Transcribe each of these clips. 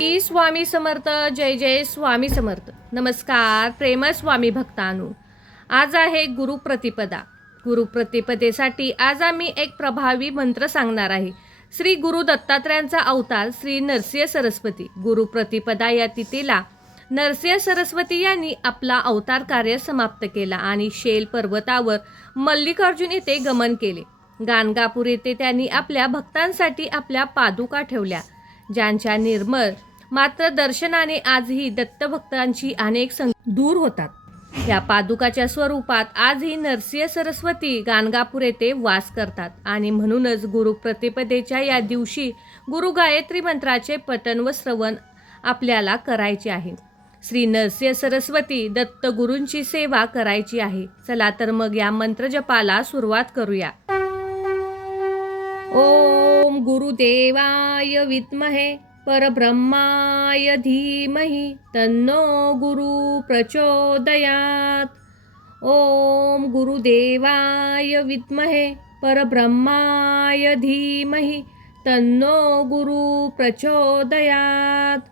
श्री स्वामी समर्थ. जय जय स्वामी समर्थ. नमस्कार प्रेम स्वामी भक्तांनो. आज आहे गुरुप्रतिपदा. गुरुप्रतिपदेसाठी आज आम्ही एक प्रभावी मंत्र सांगणार आहे. श्री गुरु दत्तात्रयांचा अवतार श्री नरसिंह सरस्वती. गुरुप्रतिपदा या तिथीला नरसिंह सरस्वती यांनी आपला अवतार कार्य समाप्त केला आणि शेल पर्वतावर मल्लिकार्जुन येथे गमन केले. गाणगापूर येथे त्यांनी आपल्या भक्तांसाठी आपल्या पादुका ठेवल्या, ज्यांच्या निर्मळ मात्र दर्शनाने आजही दत्तभक्तांची अनेक दूर होतात. या पादुकाच्या स्वरूपात आजही नरसिंह सरस्वती गाणगापूर येथे वास करतात आणि म्हणूनच गुरुप्रतिपदेच्या या दिवशी गुरु गायत्री मंत्राचे पठण व श्रवण आपल्याला करायचे आहे. श्री नरसिंह सरस्वती दत्तगुरूंची सेवा करायची आहे. चला तर मग या मंत्रजपाला सुरुवात करूया. ओम गुरुदेवाय विद्महे परब्रह्माय धीमहि तन्नो गुरु प्रचोदयात्. ओम गुरुदेवाय विद्महे परब्रह्माय धीमहि तन्नो गुरु प्रचोदयात्.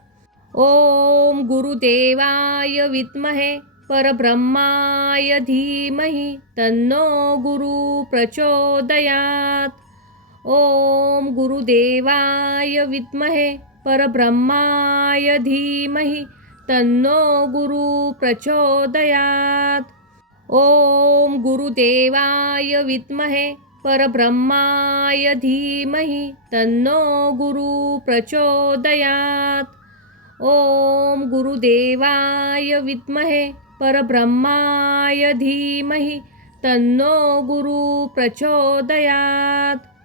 ओम गुरुदेवाय विद्महे परब्रह्माय धीमहि तन्नो गुरु प्रचोदयात्. ओम गुरुदेवाय विद्महे परब्रह्माय धीमहि तन्नो गुरु प्रचोदयात्. ओम गुरुदेवाय विद्महे परब्रह्माय धीमहि तन्नो गुरु प्रचोदयात्. ओम गुरुदेवाय विद्महे परब्रह्माय धीमहि तन्नो गुरु प्रचोदयात्.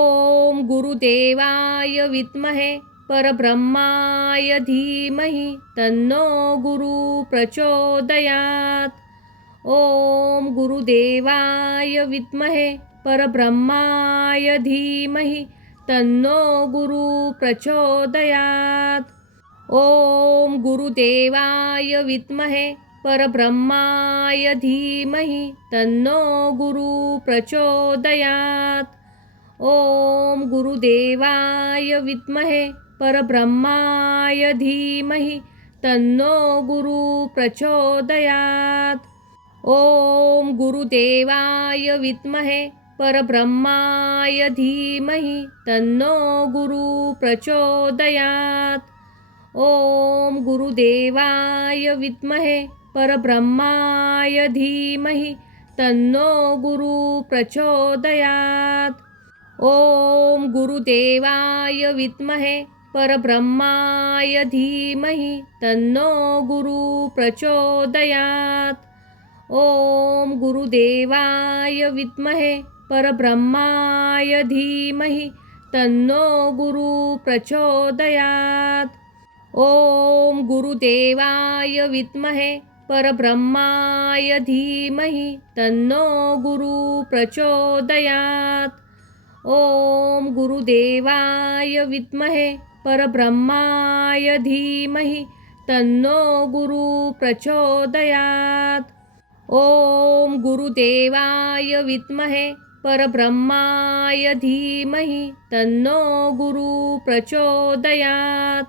ओम गुरुदेवाय विद्महे परब्रह्माय धीमहि तन्नो गुरु प्रचोदयात्. ओम गुरुदेवाय विद्महे परब्रह्माय धीमहि तन्नो गुरु प्रचोदयात्. ओम गुरुदेवाय विद्महे परब्रह्माय धीमहि तन्नो गुरु प्रचोदयात्. ओम गुरुदेवाय विद्महे परब्रह्माय धीमहि तन्नो गुरु प्रचोदयात्. ओम गुरुदेवाय विद्महे परब्रह्माय धीमहि तन्नो गुरु प्रचोदयात्. ओम गुरुदेवाय विद्महे परब्रह्माय धीमहि तन्नो गुरु प्रचोदयात्. ओम गुरुदेवाय विद्महे परब्रह्माय धीमहि तन्नो गुरु प्रचोदयात्. ओम गुरुदेवाय विद्महे परब्रह्माय धीमहि तन्नो गुरु प्रचोदयात्. ओम गुरुदेवाय विद्महे परब्रह्माय धीमहि तन्नो गुरु प्रचोदयात्. ओम गुरुदेवाय विद्महे परब्रह्माय धीमहि तन्नो गुरु प्रचोदयात्. ओम गुरुदेवाय विद्महे परब्रह्माय धीमहि तन्नो गुरु प्रचोदयात्.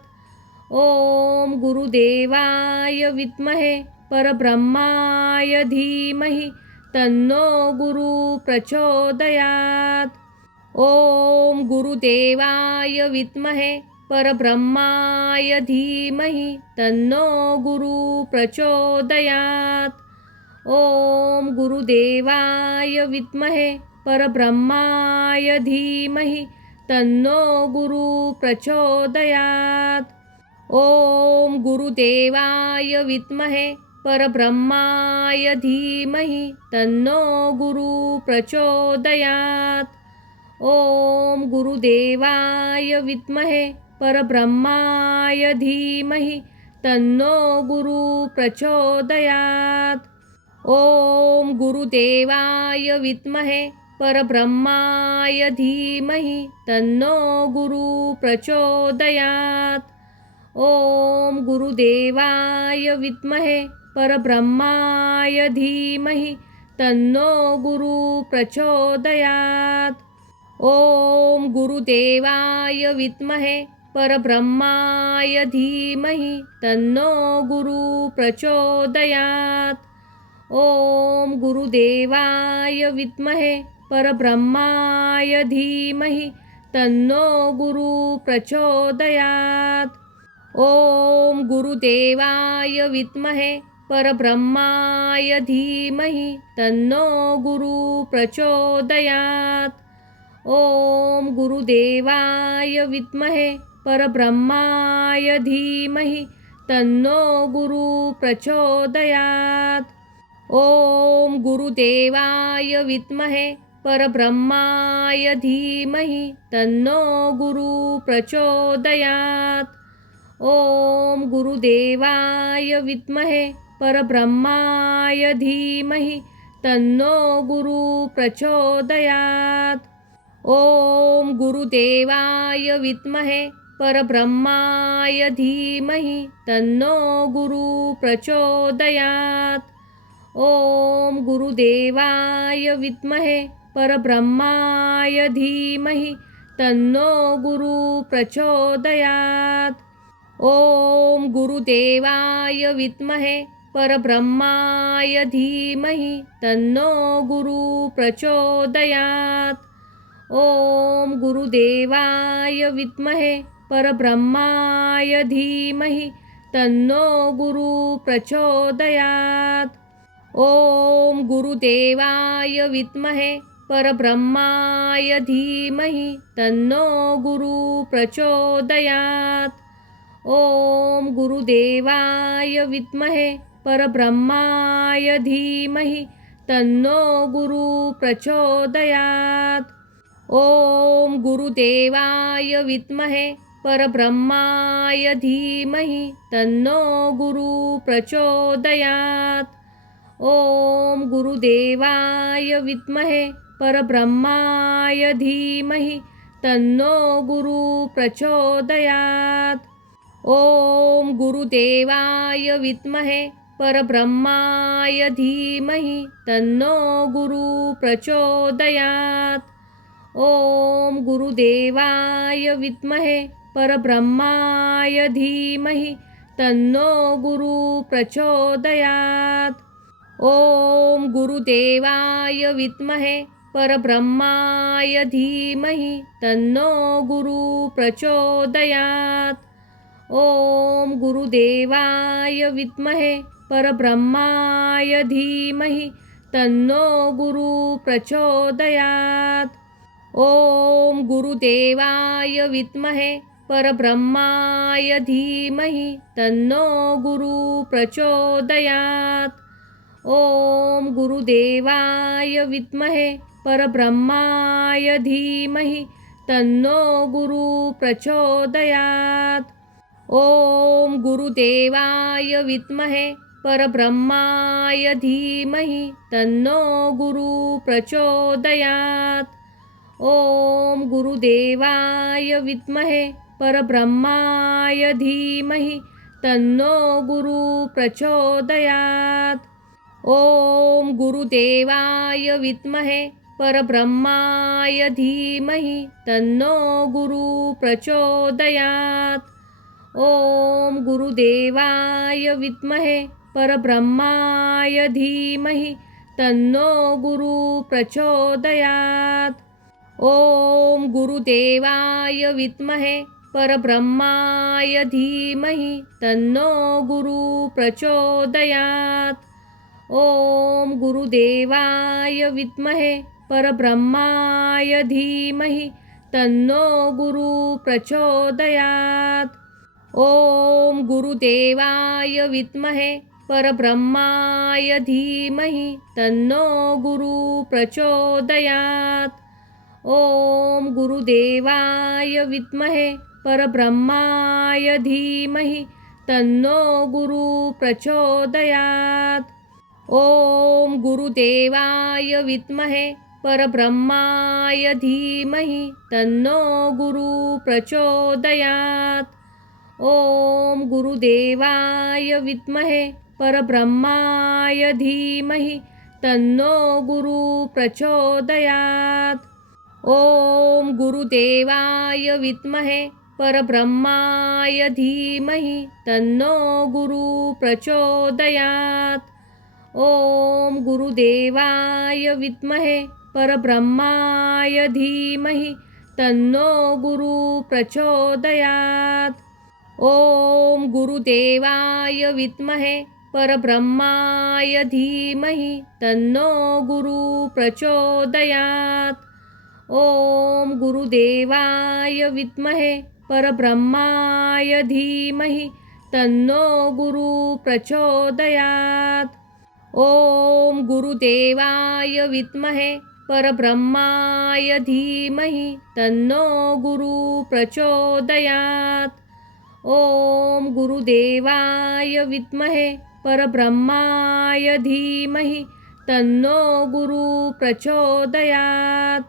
ओम गुरुदेवाय विद्महे परब्रह्माय धीमहि तन्नो गुरु प्रचोदयात्. ओम गुरुदेवाय विद्महे परब्रह्माय धीमहि तन्नो गुरु प्रचोदयात्. ओम गुरुदेवाय विद्महे परब्रह्माय धीमहि तन्नो गुरु प्रचोदयात्. ओम गुरुदेवाय विद्महे परब्रह्माय धीमहि तन्नो गुरु प्रचोदयात्. ओम गुरुदेवाय विद्महे परब्रह्माय धीमहि तन्नो गुरु प्रचोदयात्. ओम गुरुदेवाय विद्महे परब्रह्माय धीमहि तन्नो गुरु प्रचोदयात्. ओम गुरुदेवाय विद्महे परब्रह्माय धीमहि तन्नो गुरु प्रचोदयात्. ओम गुरुदेवाय विद्महे परब्रह्माय धीमहि तन्नो गुरु प्रचोदयात्। ओम गुरुदेवाय विद्महे परब्रह्माय धीमहि तन्नो गुरु प्रचोदयात्। ओम गुरुदेवाय विद्महे परब्रह्माय धीमहि तन्नो गुरु प्रचोदयात्। ओम गुरुदेवाय विद्महे परब्रह्माय धीमहि तन्नो गुरु प्रचोदयात्। ओम गुरुदेवाय विद्महे परब्रह्माय धीमहि तन्नो गुरु प्रचोदयात्। ओम गुरुदेवाय विद्महे परब्रह्माय धीमहि तन्नो गुरु प्रचोदयात्। ओम गुरुदेवाय विद्महे परब्रह्माय धीमहि तन्नो गुरु प्रचोदयात्। ओम गुरुदेवाय विद्महे परब्रह्माय धीमहि तन्नो गुरु प्रचोदयात्। ओम गुरुदेवाय विद्महे परब्रह्माय धीमहि तन्नो गुरु प्रचोदयात्। ओम गुरुदेवाय विद्महे परब्रह्माय धीमहि तन्नो गुरु प्रचोदयात्। ओम गुरुदेवाय विद्महे परब्रह्माय धीमहि तन्नो गुरु प्रचोदयात्। ओम गुरुदेवाय विद्महे परब्रह्माय धीमहि तन्नो गुरु प्रचोदयात्। ओम गुरुदेवाय विद्महे परब्रह्माय धीमहि तन्नो गुरु प्रचोदयात्। ओम गुरुदेवाय विद्महे परब्रह्माय धीमहि तन्नो गुरु प्रचोदयात्। ओम गुरुदेवाय विद्महे परब्रह्माय धीमहि तन्नो गुरु प्रचोदयात्। ओम गुरुदेवाय विद्महे परब्रह्माय धीमहि तन्नो गुरु प्रचोदयात्। ओम गुरुदेवाय विद्महे परब्रह्माय धीमहि तन्नो गुरु प्रचोदयात्। ओम गुरुदेवाय विद्महे परब्रह्माय धीमहि तन्नो गुरु प्रचोदयात्। ओम गुरुदेवाय विद्महे परब्रह्माय धीमहि तन्नो गुरु प्रचोदयात्। ओम गुरुदेवाय विद्महे परब्रह्माय धीमहि तन्नो गुरु प्रचोदयात्। ओम गुरुदेवाय विद्महे परब्रह्माय धीमहि तन्नो गुरु प्रचोदयात्। ओम गुरुदेवाय विद्महे परब्रह्माय धीमहि तन्नो गुरु प्रचोदयात्। ओम गुरुदेवाय विद्महे परब्रह्माय धीमहि तन्नो गुरु प्रचोदयात्। ओम गुरुदेवाय विद्महे परब्रह्माय धीमहि तन्नो गुरु प्रचोदयात्। ओम गुरुदेवाय विद्महे परब्रह्माय धीमहि तन्नो गुरु प्रचोदयात्। ओम गुरुदेवाय विद्महे परब्रह्माय धीमहि तन्नो गुरु प्रचोदयात्। ओम गुरुदेवाय विद्महे परब्रह्माय धीमहि तन्नो गुरु प्रचोदयात्। ओम गुरुदेवाय विद्महे परब्रह्माय धीमहि तन्नो गुरु प्रचोदयात्। ओम गुरुदेवाय विद्महे परब्रह्माय धीमहि तन्नो गुरु प्रचोदयात्। ओम गुरुदेवाय विद्महे परब्रह्माय धीमहि तन्नो गुरु प्रचोदयात्। ओम गुरुदेवाय विद्महे परब्रह्माय धीमहि तन्नो गुरु प्रचोदयात्। ओम गुरुदेवाय विद्महे परब्रह्माय धीमहि तन्नो गुरु प्रचोदयात्। ओम गुरुदेवाय विद्महे परब्रह्माय धीमहि तन्नो गुरु प्रचोदयात्। ओम गुरुदेवाय विद्महे परब्रह्माय धीमहि तन्नो गुरु प्रचोदयात्। ओम गुरुदेवाय विद्महे परब्रह्माय धीमहि तन्नो गुरु प्रचोदयात्। ओम गुरुदेवाय विद्महे परब्रह्माय धीमहि तन्नो गुरु प्रचोदयात्।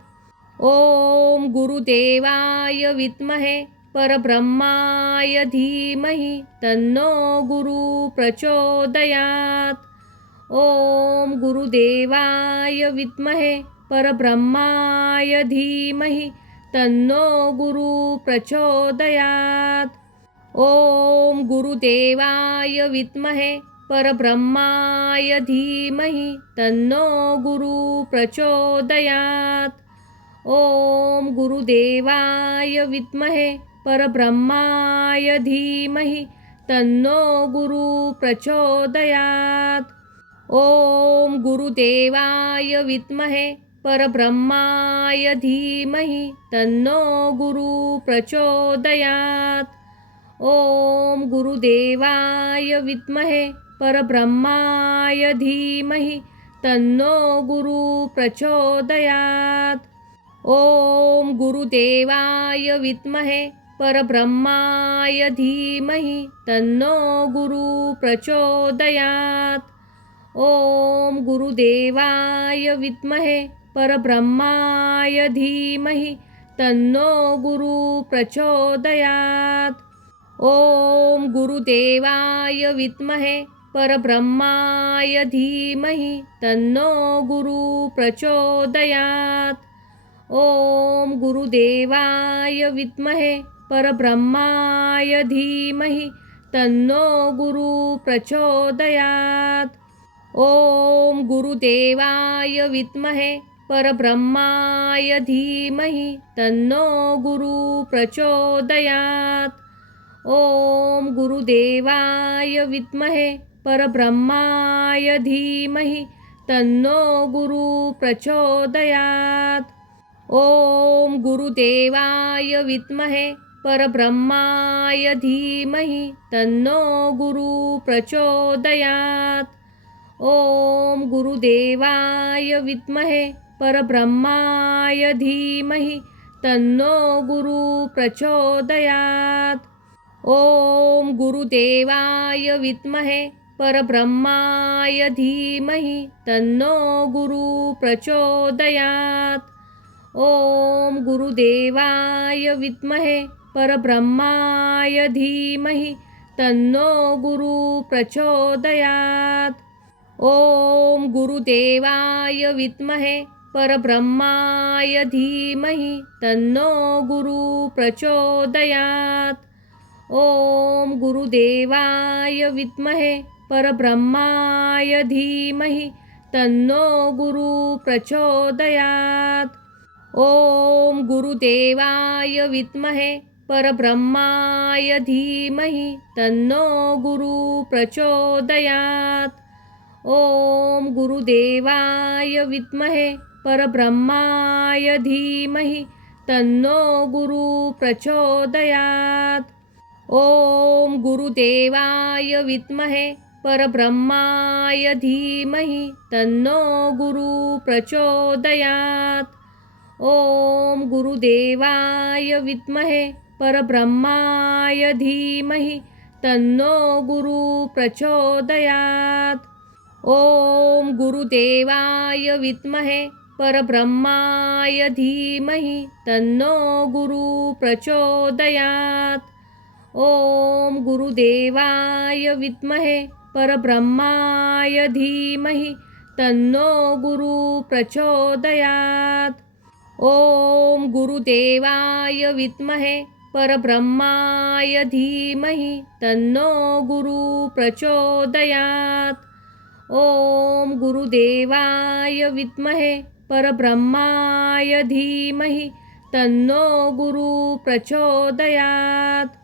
ओम गुरुदेवाय विद्महे परब्रह्माय धीमहि तन्नो गुरु प्रचोदयात्। ओम गुरुदेवाय विद्महे परब्रह्माय धीमहि तन्नो गुरु प्रचोदयात्। ओम गुरुदेवाय विद्महे परब्रह्माय धीमहि तन्नो गुरु प्रचोदयात्। ओम गुरुदेवाय विद्महे परब्रह्माय धीमहि तन्नो गुरु प्रचोदयात्। ओम गुरुदेवाय विद्महे परब्रह्माय धीमहि तन्नो गुरु प्रचोदयात्। ओम गुरुदेवाय विद्महे परब्रह्माय धीमहि तन्नो गुरु प्रचोदयात्। ओम गुरुदेवाय विद्महे परब्रह्माय धीमहि तन्नो गुरु प्रचोदयात्। ओम गुरुदेवाय विद्महे परब्रह्माय धीमहि तन्नो गुरु प्रचोदयात्। ओम गुरुदेवाय विद्महे परब्रह्माय धीमहि तन्नो गुरु प्रचोदयात्। ओम गुरुदेवाय विद्महे परब्रह्माय धीमहि तन्नो गुरु प्रचोदयात्। ओम गुरुदेवाय विद्महे परब्रह्माय धीमहि तन्नो गुरु प्रचोदयात्। ओम गुरुदेवाय विद्महे परब्रह्माय धीमहि तन्नो गुरु प्रचोदयात्। ओम गुरुदेवाय विद्महे परब्रह्माय धीमहि तन्नो गुरु प्रचोदयात्। ओम गुरुदेवाय विद्महे परब्रह्माय धीमहि तन्नो गुरु प्रचोदयात्। ओम गुरुदेवाय विद्महे परब्रह्माय धीमहि तन्नो गुरु प्रचोदयात्। ओम गुरुदेवाय विद्महे परब्रह्माय धीमहि तन्नो गुरु प्रचोदयात्। ओम गुरुदेवाय विद्महे परब्रह्माय धीमहि तन्नो गुरु प्रचोदयात्। ओम गुरुदेवाय विद्महे परब्रह्माय धीमहि तन्नो गुरु प्रचोदयात्। ओम गुरुदेवाय विद्महे परब्रह्माय धीमहि तन्नो गुरु प्रचोदयात्। ओम गुरुदेवाय विद्महे परब्रह्माय धीमहि तन्नो गुरु प्रचोदयात्। ओम गुरुदेवाय विद्महे परब्रह्माय धीमहि तन्नो गुरु प्रचोदयात्। ओम गुरुदेवाय विद्महे परब्रह्माय धीमहि तन्नो गुरु प्रचोदयात्। ओम गुरुदेवाय विद्महे परब्रह्माय धीमहि तन्नो गुरु प्रचोदयात्। ओम गुरुदेवाय विद्महे परब्रह्माय धीमहि तन्नो गुरु प्रचोदयात्। ओम गुरुदेवाय विद्महे परब्रह्माय धीमहि तन्नो गुरु प्रचोदयात्। ओम गुरुदेवाय विद्महे परब्रह्माय धीमहि तन्नो गुरु प्रचोदयात्।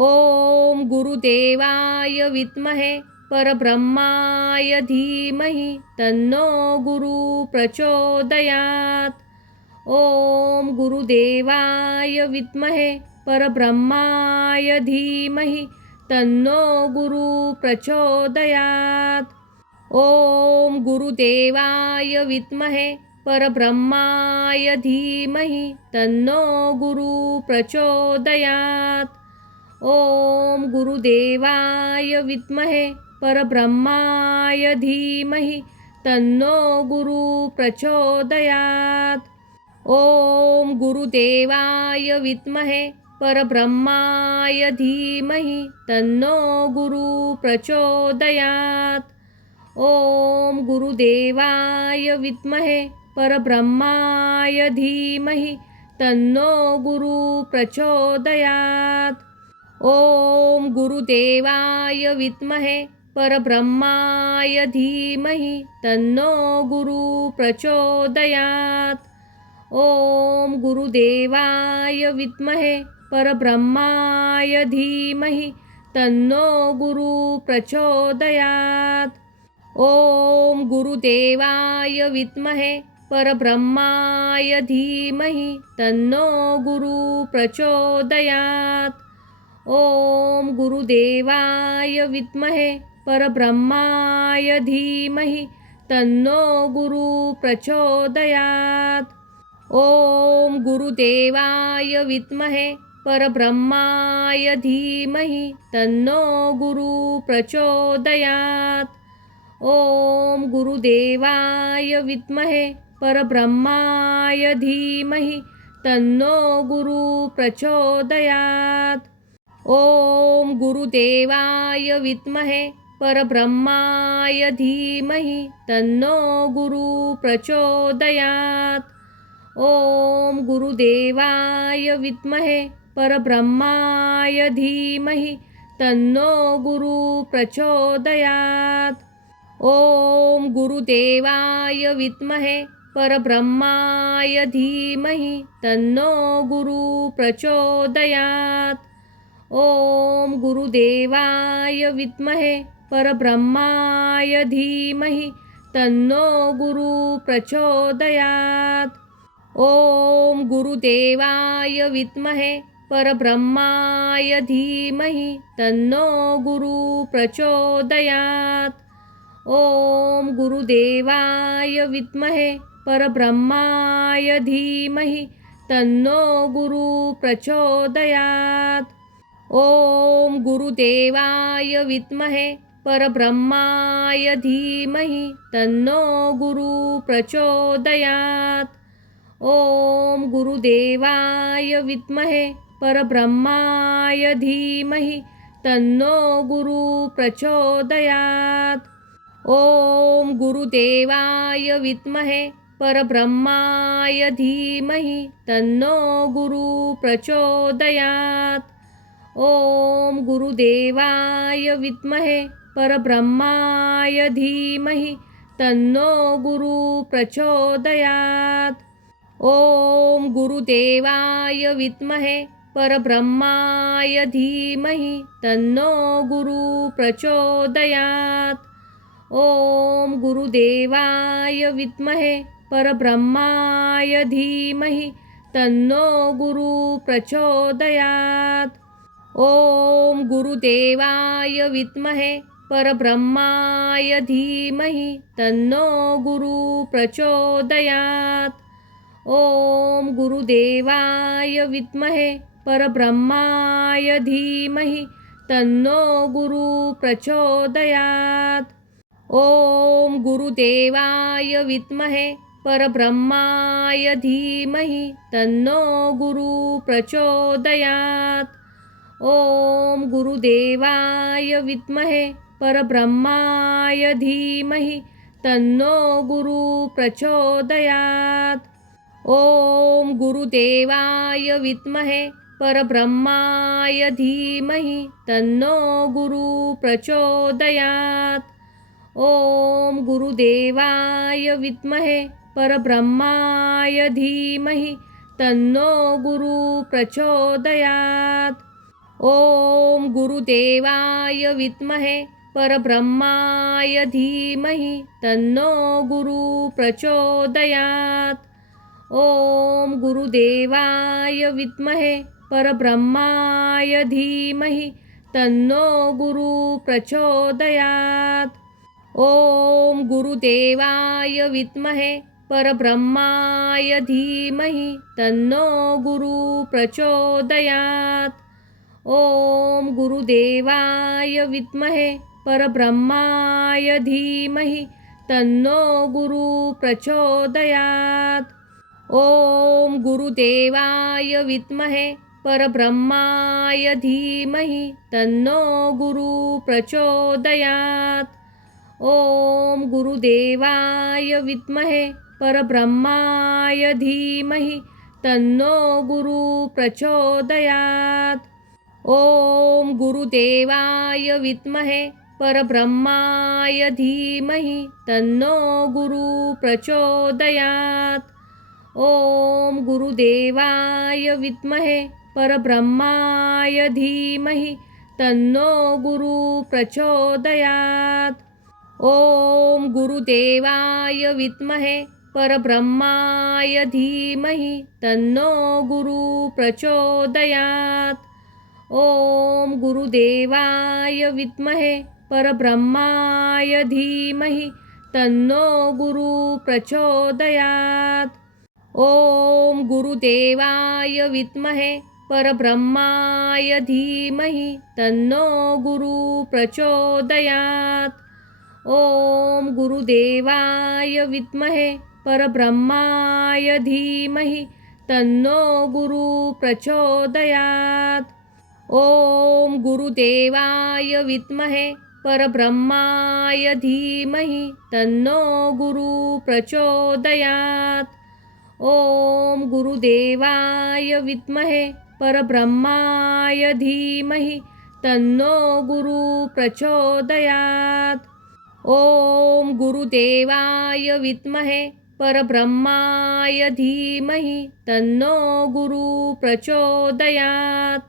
ओम गुरुदेवाय विद्महे परब्रह्माय धीमहि तन्नो गुरु प्रचोदयात्। ओम गुरुदेवाय विद्महे परब्रह्माय धीमहि तन्नो गुरु प्रचोदयात्। ओम गुरुदेवाय विद्महे परब्रह्माय धीमहि तन्नो गुरु प्रचोदयात्। ओम गुरुदेवाय विद्महे परब्रह्माय धीमहि तन्नो गुरु प्रचोदयात्। ओम गुरुदेवाय विद्महे परब्रह्माय धीमहि तन्नो गुरु प्रचोदयात्। ओम गुरुदेवाय विद्महे परब्रह्माय धीमहि तन्नो गुरु प्रचोदयात्। ओम गुरुदेवाय विद्महे परब्रह्माय धीमहि तन्नो गुरु प्रचोदयात्। ओम गुरुदेवाय विद्महे परब्रह्माय धीमहि तन्नो गुरु प्रचोदयात्। ओम गुरुदेवाय विद्महे परब्रह्माय धीमहि तन्नो गुरु प्रचोदयात्। ओम गुरुदेवाय विद्महे परब्रह्माय धीमहि तन्नो गुरु प्रचोदयात्। ओम गुरुदेवाय विद्महे परब्रह्माय धीमहि तन्नो गुरु प्रचोदयात्। ओम गुरुदेवाय विद्महे परब्रह्माय धीमहि तन्नो गुरु प्रचोदयात्। ओम गुरुदेवाय विद्महे परब्रह्माय धीमहि तन्नो गुरु प्रचोदयात्। ओम गुरुदेवाय विद्महे परब्रह्माय धीमहि तन्नो गुरु प्रचोदयात्। ओम गुरुदेवाय विद्महे परब्रह्माय धीमहि तन्नो गुरु प्रचोदयात्। ओम गुरुदेवाय विद्महे परब्रह्माय धीमहि तन्नो गुरु प्रचोदयात्। ओम गुरुदेवाय विद्महे परब्रह्माय धीमहि तन्नो गुरु प्रचोदयात्। ओम गुरुदेवाय विद्महे परब्रह्माय धीमहि तन्नो गुरु प्रचोदयात्। ओम गुरुदेवाय विद्महे परब्रह्माय धीमहि तन्नो गुरु प्रचोदयात्। ओम गुरुदेवाय विद्महे परब्रह्माय धीमहि तन्नो गुरु प्रचोदयात्। ओम गुरुदेवाय विद्महे परब्रह्माय धीमहि तन्नो गुरु प्रचोदयात्। ओम गुरुदेवाय विद्महे परब्रह्माय धीमहि तन्नो गुरु प्रचोदयात्। ओम गुरुदेवाय विद्महे परब्रह्माय धीमहि तन्नो गुरु प्रचोदयात्। ओम गुरुदेवाय विद्महे परब्रह्माय धीमहि तन्नो गुरु प्रचोदयात्। ओम गुरुदेवाय विद्महे परब्रह्माय धीमहि तन्नो गुरु प्रचोदयात्। ओम गुरुदेवाय विद्महे परब्रह्माय धीमहि तन्नो गुरु प्रचोदयात्। ओम गुरुदेवाय विद्महे परब्रह्माय धीमहि तन्नो गुरु प्रचोदयात्। ओम गुरुदेवाय विद्महे परब्रह्माय धीमहि तन्नो गुरु प्रचोदयात्। ओम गुरुदेवाय विद्महे परब्रह्माय धीमहि तन्नो गुरु प्रचोदयात्। ओम गुरुदेवाय विद्महे परब्रह्माय धीमहि तन्नो गुरु प्रचोदयात्। ओम गुरुदेवाय विद्महे परब्रह्माय धीमहि तन्नो गुरु प्रचोदयात्। ओम गुरुदेवाय विद्महे परब्रह्माय धीमहि तन्नो गुरु प्रचोदयात्। ओम गुरुदेवाय विद्महे परब्रह्माय धीमहि तन्नो गुरु प्रचोदयात्। ओम गुरुदेवाय विद्महे परब्रह्माय धीमहि तन्नो गुरु प्रचोदयात्। ओम गुरुदेवाय विद्महे परब्रह्माय धीमहि तन्नो गुरु प्रचोदयात्। ओम गुरुदेवाय विद्महे परब्रह्माय धीमहि तन्नो गुरु प्रचोदयात्। ओम गुरुदेवाय विद्महे परब्रह्माय धीमहि तन्नो गुरु प्रचोदयात्। ओम गुरुदेवाय विद्महे परब्रह्माय धीमहि तन्नो गुरु प्रचोदयात्। ओम गुरुदेवाय विद्महे परब्रह्माय धीमहि तन्नो गुरु प्रचोदयात्। ओम गुरुदेवाय विद्महे परब्रह्माय धीमहि तन्नो गुरु प्रचोदयात्। ओम गुरुदेवाय विद्महे परब्रह्माय धीमहि तन्नो गुरु प्रचोदयात्। ओम गुरुदेवाय विद्महे परब्रह्माय धीमहि तन्नो गुरु प्रचोदयात्। ओम गुरुदेवाय विद्महे परब्रह्माय धीमहि तन्नो गुरु प्रचोदयात्। ओम गुरुदेवाय विद्महे परब्रह्माय धीमहि तन्नो गुरु प्रचोदयात्। ओम गुरुदेवाय विद्महे परब्रह्माय धीमहि तन्नो गुरु प्रचोदयात्।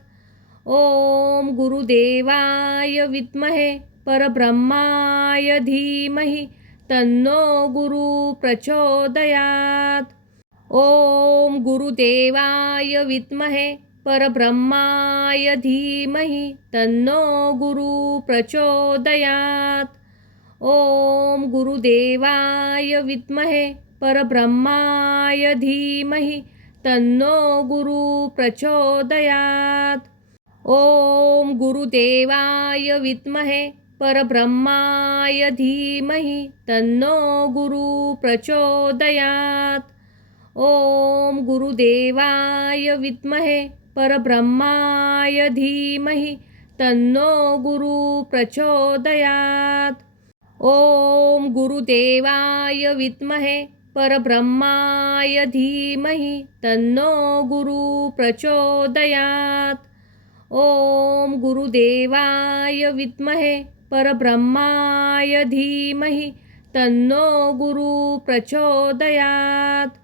ओम गुरुदेवाय विद्महे परब्रह्माय धीमहि तन्नो गुरु प्रचोदयात्। ओम गुरुदेवाय विद्महे परब्रह्माय धीमहि तन्नो गुरु प्रचोदयात्। ओम गुरुदेवाय विद्महे परब्रह्माय धीमहि तन्नो गुरु प्रचोदयात्। ओम गुरुदेवाय विद्महे परब्रह्माय धीमहि तन्नो गुरु प्रचोदयात्। ओम गुरुदेवाय विद्महे परब्रह्माय धीमहि तन्नो गुरु प्रचोदयात्। ओम गुरुदेवाय विद्महे परब्रह्माय धीमहि तन्नो गुरु प्रचोदयात्। ओम गुरुदेवाय विद्महे परब्रह्माय धीमहि तन्नो गुरु प्रचोदयात्।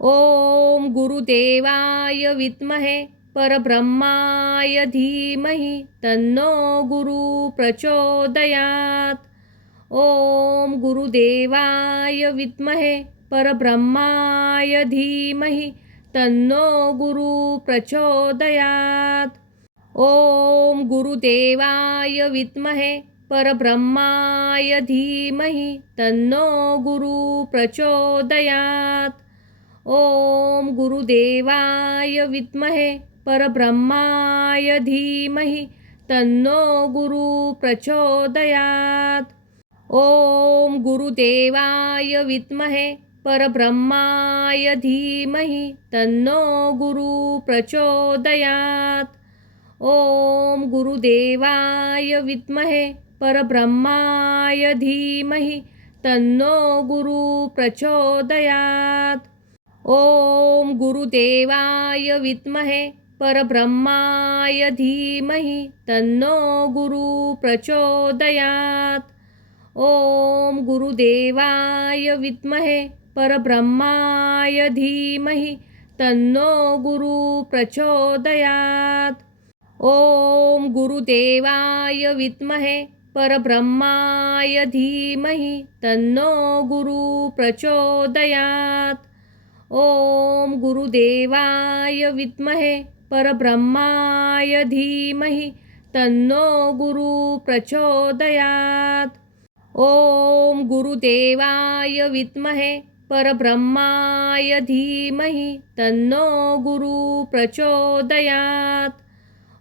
ओम गुरुदेवाय विद्महे परब्रह्माय धीमहि तन्नो गुरु प्रचोदयात्। ओम गुरुदेवाय विद्महे परब्रह्माय धीमहि तन्नो गुरु प्रचोदयात्। ओम गुरुदेवाय विद्महे परब्रह्माय धीमहि तन्नो गुरु प्रचोदयात्। ओम गुरुदेवाय विद्महे परब्रह्माय धीमहि तन्नो गुरु प्रचोदयात्। ओम गुरुदेवाय विद्महे परब्रह्माय धीमहि तन्नो गुरु प्रचोदयात्। ओम गुरुदेवाय विद्महे परब्रह्माय धीमहि तन्नो गुरु प्रचोदयात्। ओम गुरुदेवाय विद्महे परब्रह्माय धीमहि तन्नो गुरु प्रचोदयात्। ओम गुरुदेवाय विद्महे परब्रह्माय धीमहि तन्नो गुरु प्रचोदयात्। ओम गुरुदेवाय विद्महे परब्रह्माय धीमहि तन्नो गुरु प्रचोदयात्। ओम गुरुदेवाय विद्महे परब्रह्माय धीमहि तन्नो गुरु प्रचोदयात्। ओम गुरुदेवाय विद्महे परब्रह्माय धीमहि तन्नो गुरु प्रचोदयात्।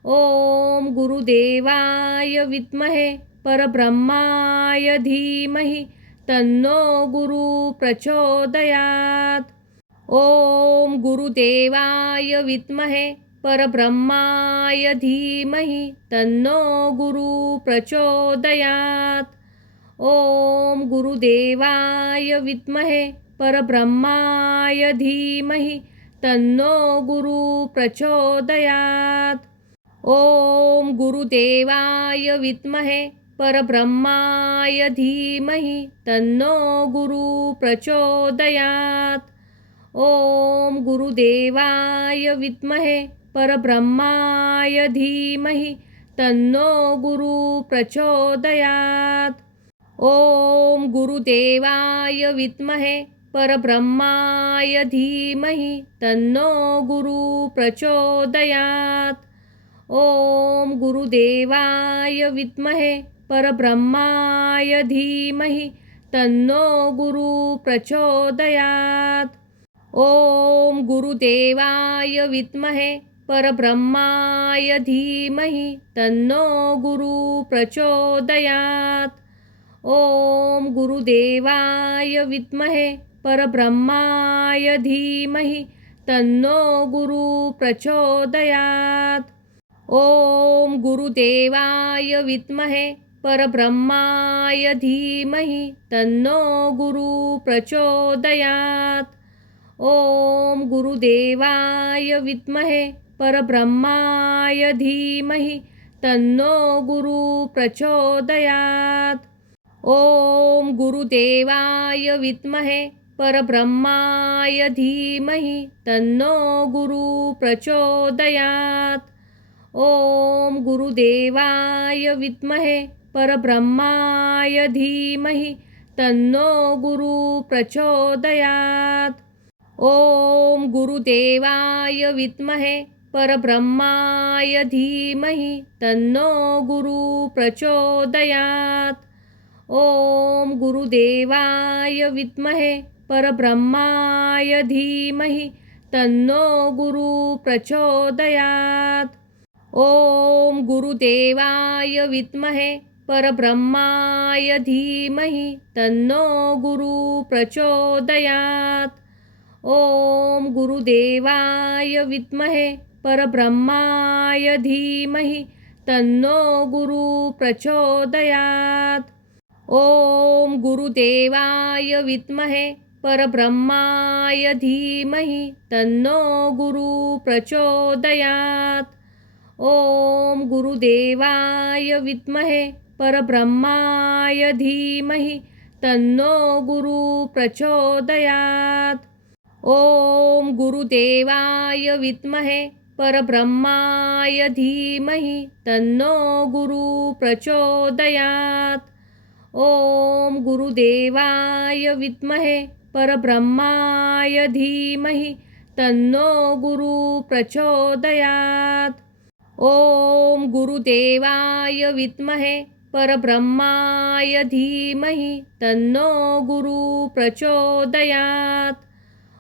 ओम गुरुदेवाय विद्महे परब्रह्माय धीमहि तन्नो गुरु प्रचोदयात्। ओम गुरुदेवाय विद्महे परब्रह्माय धीमहि तन्नो गुरु प्रचोदयात्। ओम गुरुदेवाय विद्महे परब्रह्माय धीमहि तन्नो गुरु प्रचोदयात्। ओम गुरुदेवाय विद्महे परब्रह्माय धीमहि तन्नो गुरु प्रचोदयात्। ओम गुरुदेवाय विद्महे परब्रह्माय धीमहि तन्नो गुरु प्रचोदयात्। ओम गुरुदेवाय विद्महे परब्रह्माय धीमहि तन्नो गुरु प्रचोदयात्। ओम गुरुदेवाय विद्महे परब्रह्माय धीमहि तन्नो गुरु प्रचोदयात्। ओम गुरुदेवाय विद्महे परब्रह्माय धीमहि तन्नो गुरु प्रचोदयात्। ओम गुरुदेवाय विद्महे परब्रह्माय धीमहि तन्नो गुरु प्रचोदयात्। ओम गुरुदेवाय विद्महे परब्रह्माय धीमहि तन्नो गुरु प्रचोदयात्। ओम गुरुदेवाय विद्महे परब्रह्माय धीमहि तन्नो गुरु प्रचोदयात्। ओम गुरुदेवाय विद्महे परब्रह्माय धीमहि तन्नो गुरु प्रचोदयात्। ओम गुरुदेवाय विद्महे परब्रह्माय धीमहि तन्नो गुरु प्रचोदयात्। ओम गुरुदेवाय विद्महे परब्रह्माय धीमहि तन्नो गुरु प्रचोदयात्। ओम गुरुदेवाय विद्महे परब्रह्माय धीमहि तन्नो गुरु प्रचोदयात्। ओम गुरुदेवाय विद्महे परब्रह्माय धीमहि तन्नो गुरु प्रचोदयात्। ओम गुरुदेवाय विद्महे परब्रह्माय धीमहि तन्नो गुरु प्रचोदयात्। ओम गुरुदेवाय विद्महे परब्रह्माय धीमहि तन्नो गुरु प्रचोदयात्। ओम गुरुदेवाय विद्महे परब्रह्माय धीमहि तन्नो गुरु प्रचोदयात्। ओम गुरुदेवाय विद्महे परब्रह्माय धीमहि तन्नो गुरु प्रचोदयात्। ओम गुरुदेवाय विद्महे परब्रह्माय धीमहि तन्नो गुरु प्रचोदयात्। ओम गुरुदेवाय विद्महे परब्रह्माय धीमहि तन्नो गुरु प्रचोदयात्।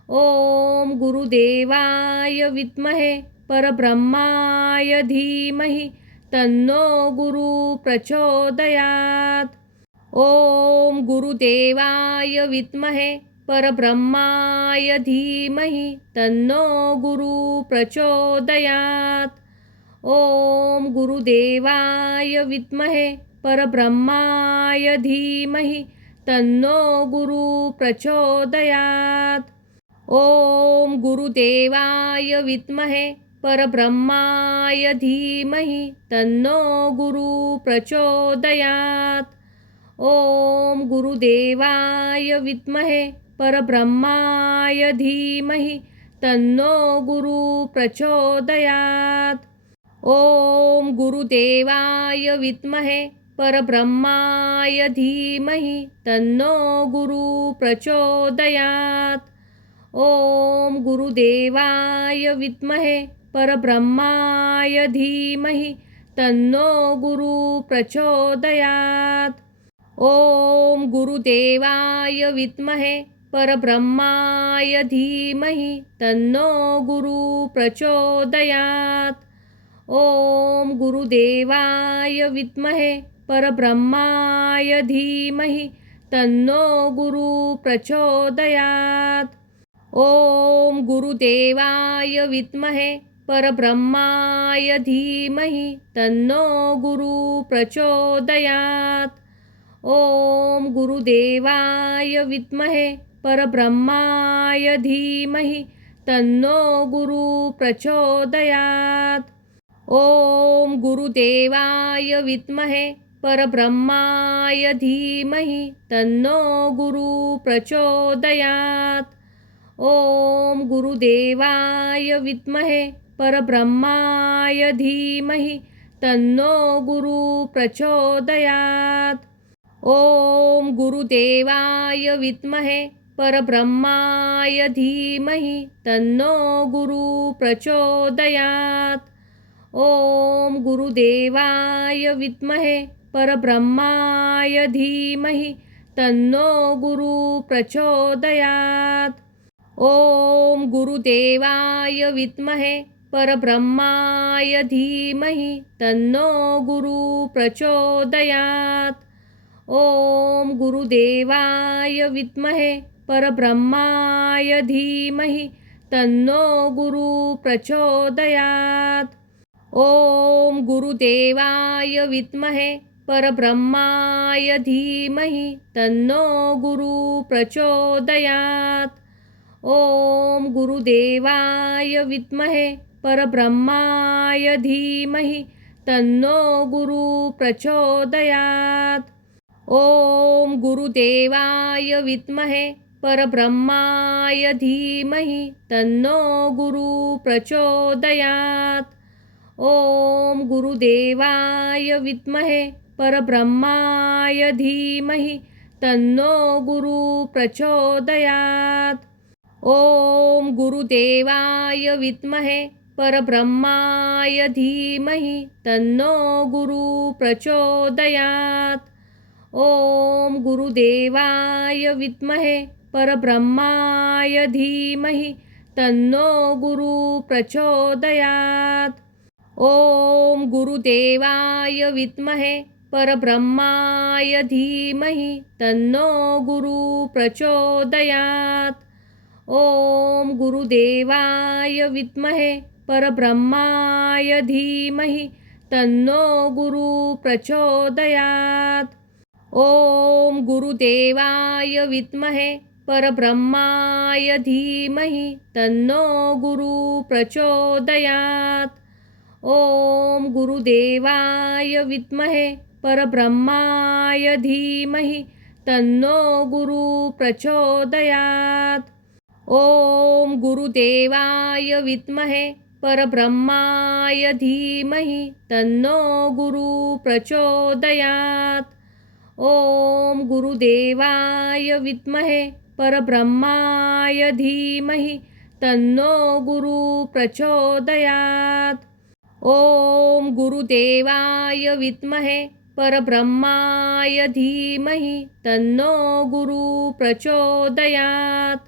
ओम गुरुदेवाय विद्महे परब्रह्माय धीमहि तन्नो गुरु प्रचोदयात्। ओम गुरुदेवाय विद्महे परब्रह्माय धीमहि तन्नो गुरु प्रचोदयात्। ओम गुरुदेवाय विद्महे परब्रह्माय धीमहि तन्नो गुरु प्रचोदयात्। ओम गुरुदेवाय विद्महे परब्रह्माय धीमहि तन्नो गुरु प्रचोदयात्। ओम गुरुदेवाय विद्महे परब्रह्माय धीमहि तन्नो गुरु प्रचोदयात्। ओम गुरुदेवाय विद्महे परब्रह्माय धीमहि तन्नो गुरु प्रचोदयात्। ओम गुरुदेवाय विद्महे परब्रह्माय धीमहि तन्नो गुरु प्रचोदयात्। ओम गुरुदेवाय विद्महे परब्रह्माय धीमहि तन्नो गुरु प्रचोदयात्। ओम गुरुदेवाय विद्महे परब्रह्माय धीमहि तन्नो गुरु प्रचोदयात्। ओम गुरुदेवाय विद्महे परब्रह्माय धीमहि तन्नो गुरु प्रचोदयात्। ओम गुरुदेवाय विद्महे परब्रह्माय धीमहि तन्नो गुरु प्रचोदयात्। ओम गुरुदेवाय विद्महे परब्रह्माय धीमहि तन्नो गुरु प्रचोदयात्। ओम गुरुदेवाय विद्महे परब्रह्माय धीमहि तन्नो गुरु प्रचोदयात्। ओम गुरुदेवाय विद्महे परब्रह्माय धीमहि तन्नो गुरु प्रचोदयात्। ओम गुरुदेवाय विद्महे परब्रह्माय धीमहि तन्नो गुरु प्रचोदयात्। ओम गुरुदेवाय विद्महे परब्रह्माय धीमहि तन्नो गुरु प्रचोदयात्। ओम गुरुदेवाय विद्महे परब्रह्माय धीमहि तन्नो गुरु प्रचोदयात्। ओम गुरुदेवाय विद्महे परब्रह्माय धीमहि तन्नो गुरु प्रचोदयात्। ओम गुरुदेवाय विद्महे परब्रह्माय धीमहि तन्नो गुरु प्रचोदयात्। ओम गुरुदेवाय विद्महे परब्रह्माय धीमहि तन्नो गुरु प्रचोदयात्। ओम गुरुदेवाय विद्महे परब्रह्माय धीमहि तन्नो गुरु प्रचोदयात्। ओम गुरुदेवाय विद्महे परब्रह्माय धीमहि तन्नो गुरु प्रचोदयात्। ओम गुरुदेवाय विद्महे परब्रह्माय धीमहि तन्नो गुरु प्रचोदयात्। ओम गुरुदेवाय विद्महे परब्रह्माय धीमहि तन्नो गुरु प्रचोदयात्। ओम गुरुदेवाय विद्महे परब्रह्माय धीमहि तन्नो गुरु प्रचोदयात्। ओम गुरुदेवाय विद्महे परब्रह्माय धीमहि तन्नो गुरु प्रचोदयात्। ओम गुरुदेवाय विद्महे परब्रह्माय धीमहि तन्नो गुरु प्रचोदयात्। ओम गुरुदेवाय विद्महे परब्रह्माय धीमहि तन्नो गुरु प्रचोदयात्। ओम गुरुदेवाय विद्महे परब्रह्माय धीमहि तन्नो गुरु प्रचोदयात्। ओम गुरुदेवाय विद्महे परब्रह्माय धीमहि तन्नो गुरु प्रचोदयात्।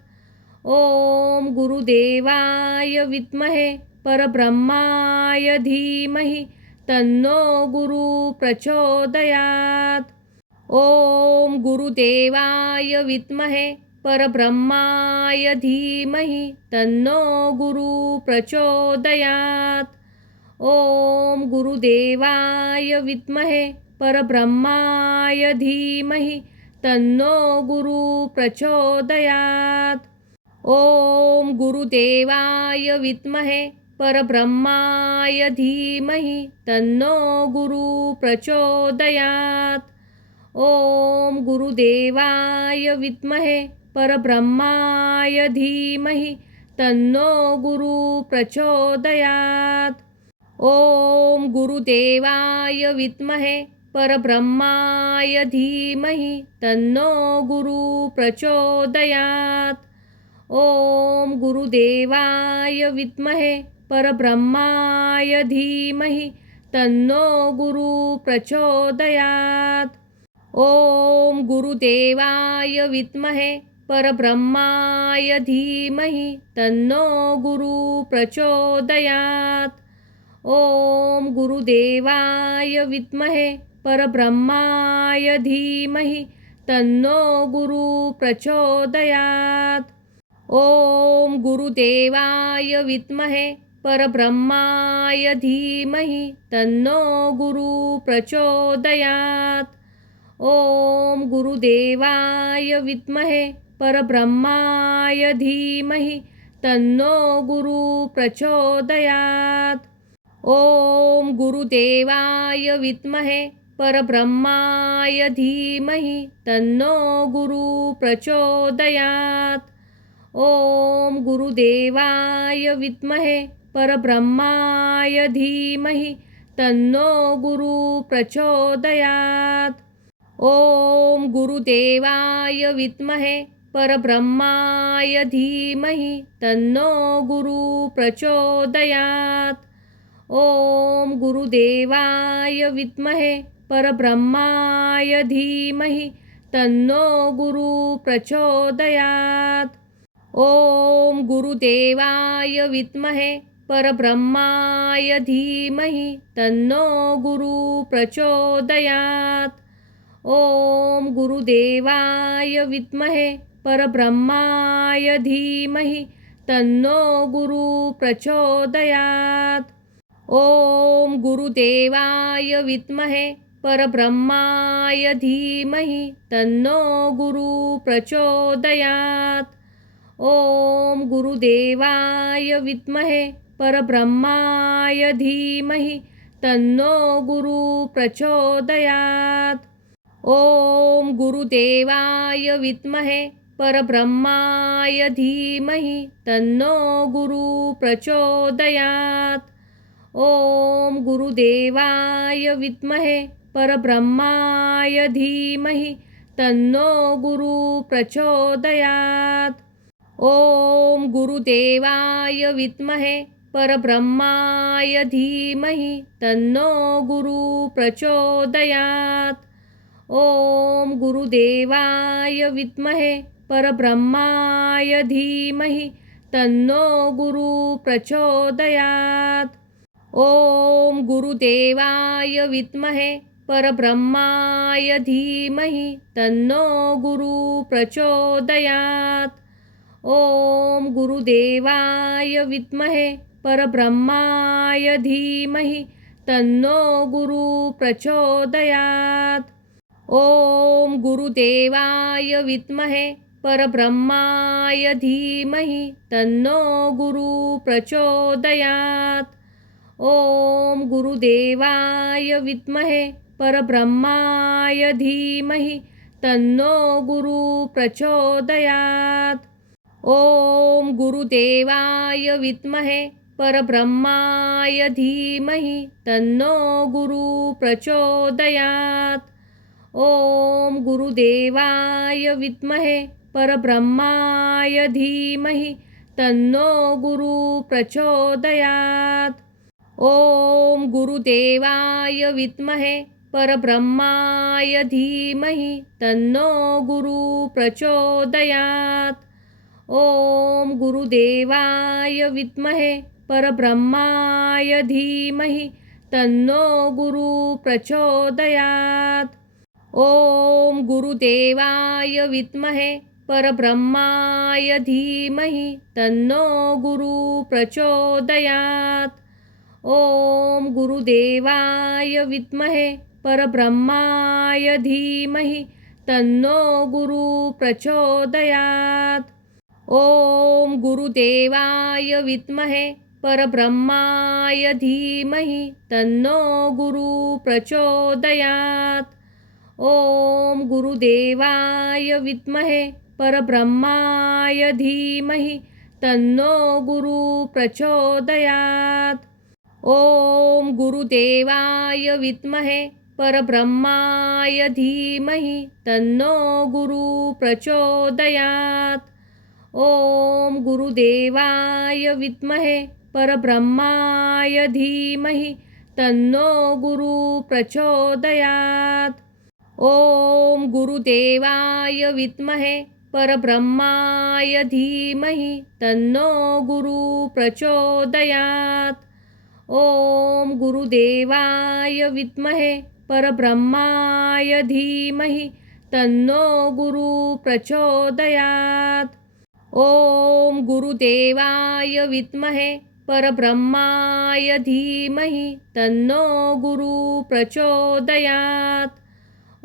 ओम गुरुदेवाय विद्महे परब्रह्माय धीमहि तन्नो गुरु प्रचोदयात्। ओम गुरुदेवाय विद्महे परब्रह्माय धीमहि तन्नो गुरु प्रचोदयात्। ओम गुरुदेवाय विद्महे परब्रह्माय धीमहि तन्नो गुरु प्रचोदयात्। ओम गुरुदेवाय विद्महे परब्रह्माय धीमहि तन्नो गुरु प्रचोदयात्। ओम गुरुदेवाय विद्महे परब्रह्माय धीमहि तन्नो गुरु प्रचोदयात्। ओम गुरुदेवाय विद्महे परब्रह्माय धीमहि तन्नो गुरु प्रचोदयात्। ओम गुरुदेवाय विद्महे परब्रह्माय धीमहि तन्नो गुरु प्रचोदयात्। ओम गुरुदेवाय विद्महे परब्रह्माय धीमहि तन्नो गुरु प्रचोदयात्। ओम गुरुदेवाय विद्महे परब्रह्माय धीमहि तन्नो गुरु प्रचोदयात्। ओम गुरुदेवाय विद्महे परब्रह्माय धीमहि तन्नो गुरु प्रचोदयात्। ओम गुरुदेवाय विद्महे परब्रह्माय धीमहि तन्नो गुरु प्रचोदयात्। ओम गुरुदेवाय विद्महे परब्रह्माय धीमहि तन्नो गुरु प्रचोदयात्। ओम गुरुदेवाय विद्महे परब्रह्माय धीमहि तन्नो गुरु प्रचोदयात्। ओम गुरुदेवाय विद्महे परब्रह्माय धीमहि तन्नो गुरु प्रचोदयात्। ओम गुरुदेवाय विद्महे परब्रह्माय धीमहि तन्नो गुरु प्रचोदयात्। ओम गुरुदेवाय विद्महे परब्रह्माय धीमहि तन्नो गुरु प्रचोदयात्। ओम गुरुदेवाय विद्महे परब्रह्माय धीमहि तन्नो गुरु प्रचोदयात्। ओम गुरुदेवाय विद्महे परब्रह्माय धीमहि तन्नो गुरु प्रचोदयात्। ओम गुरुदेवाय विद्महे परब्रह्माय धीमहि तन्नो गुरु प्रचोदयात्। ओम गुरुदेवाय विद्महे परब्रह्माय धीमहि तन्नो गुरु प्रचोदयात्। ओम गुरुदेवाय विद्महे परब्रह्माय धीमहि तन्नो गुरु प्रचोदयात्। ओम गुरुदेवाय विद्महे परब्रह्माय धीमहि तन्नो गुरु प्रचोदयात्। ओम गुरुदेवाय विद्महे परब्रह्माय धीमहि तन्नो गुरु प्रचोदयात्। ओम गुरुदेवाय विद्महे परब्रह्माय धीमहि तन्नो गुरु प्रचोदयात्। ओम गुरुदेवाय विद्महे परब्रह्माय धीमहि तन्नो गुरु प्रचोदयात्। ओम गुरुदेवाय विद्महे परब्रह्माय धीमहि तन्नो गुरु प्रचोदयात्। ओम गुरुदेवाय विद्महे परब्रह्माय धीमहि तन्नो गुरु प्रचोदयात्। ओम गुरुदेवाय विद्महे परब्रह्माय धीमहि तन्नो गुरु प्रचोदयात्। ओम गुरुदेवाय विद्महे परब्रह्माय धीमहि तन्नो गुरु प्रचोदयात्। ओम गुरुदेवाय विद्महे परब्रह्माय धीमहि तन्नो गुरु प्रचोदयात्। ओम गुरुदेवाय विद्महे परब्रह्माय धीमहि तन्नो गुरु प्रचोदयात्। ओम गुरुदेवाय विद्महे परब्रह्माय धीमहि तन्नो गुरु प्रचोदयात्। ओम गुरुदेवाय विद्महे परब्रह्माय धीमहि तन्नो गुरु प्रचोदयात्। ओम गुरुदेवाय विद्महे परब्रह्माय धीमहि तन्नो गुरु प्रचोदयात्। ओम गुरुदेवाय विद्महे परब्रह्माय धीमहि तन्नो गुरु प्रचोदयात्। ओम गुरुदेवाय विद्महे परब्रह्माय धीमहि तन्नो गुरु प्रचोदयात्। ओम गुरुदेवाय विद्महे परब्रह्माय धीमहि तन्नो गुरु प्रचोदयात्। ओम गुरुदेवाय विद्महे परब्रह्माय धीमहि तन्नो गुरु प्रचोदयात्। ओम गुरुदेवाय विद्महे परब्रह्माय धीमहि तन्नो गुरु प्रचोदयात्। ओम गुरुदेवाय विद्महे परब्रह्माय धीमहि तन्नो गुरु प्रचोदयात्।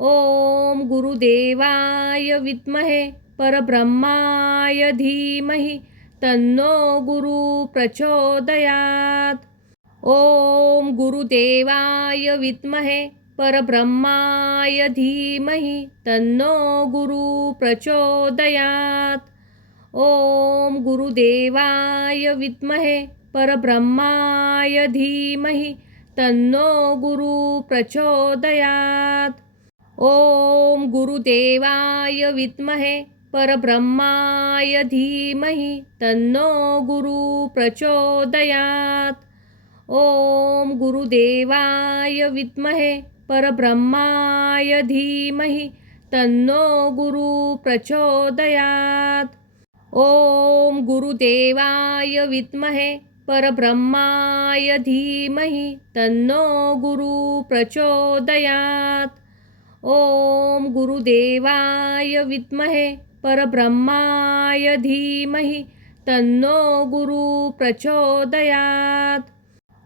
ओम गुरुदेवाय विद्महे परब्रह्माय धीमहि तन्नो गुरु प्रचोदयात्। ओम गुरुदेवाय विद्महे परब्रह्माय धीमहि तन्नो गुरु प्रचोदयात्। ओम गुरुदेवाय विद्महे परब्रह्माय धीमहि तन्नो गुरु प्रचोदयात्। ओम गुरुदेवाय विद्महे परब्रह्माय धीमहि तन्नो गुरु प्रचोदयात्। ओम गुरुदेवाय विद्महे परब्रह्माय धीमहि तन्नो गुरु प्रचोदयात्। ओम गुरुदेवाय विद्महे परब्रह्माय धीमहि तन्नो गुरु प्रचोदयात्। ओम गुरुदेवाय विद्महे परब्रह्माय धीमहि तन्नो गुरु प्रचोदयात्।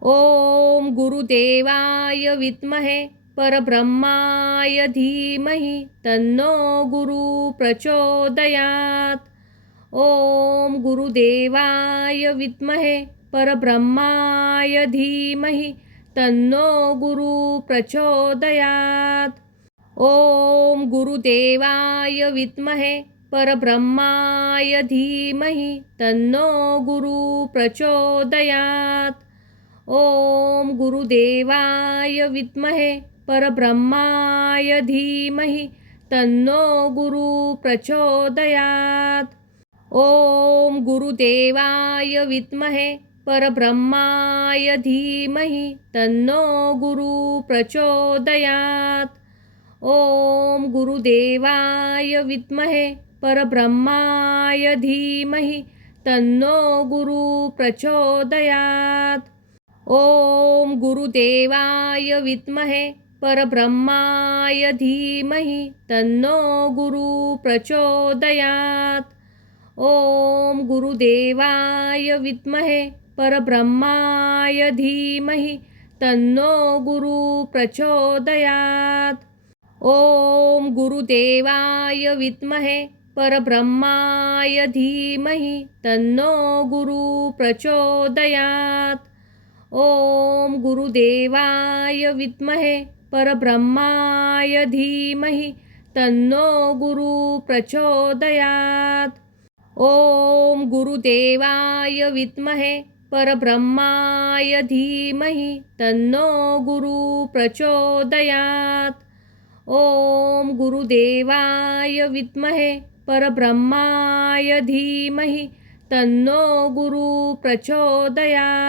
ओम गुरुदेवाय विद्महे परब्रह्माय धीमहि तन्नो गुरु प्रचोदयात्। ओम गुरुदेवाय विद्महे परब्रह्माय धीमहि तन्नो गुरु प्रचोदयात्। ओम गुरुदेवाय विद्महे परब्रह्माय धीमहि तन्नो गुरु प्रचोदयात्। ओम गुरुदेवाय विद्महे परब्रह्माय धीमहि तन्नो गुरु प्रचोदयात्। ओम गुरुदेवाय विद्महे परब्रह्माय धीमहि तन्नो गुरु प्रचोदयात्। ओम गुरुदेवाय विद्महे परब्रह्माय धीमहि तन्नो गुरु प्रचोदयात्। ओम गुरुदेवाय विद्महे परब्रह्माय धीमहि तन्नो गुरु प्रचोदयात्। ओम गुरुदेवाय विद्महे परब्रह्माय धीमहि तन्नो गुरु प्रचोदयात्। ओम गुरुदेवाय विद्महे परब्रह्माय धीमहि तन्नो गुरु प्रचोदयात्। ओम गुरुदेवाय विद्महे परब्रह्माय धीमहि तन्नो गुरु प्रचोदयात्। ओम गुरुदेवाय विद्महे परब्रह्माय धीमहि तन्नो गुरु प्रचोदयात्। ओम गुरुदेवाय विद्महे परब्रह्माय धीमहि तन्नो गुरु प्रचोदयात्।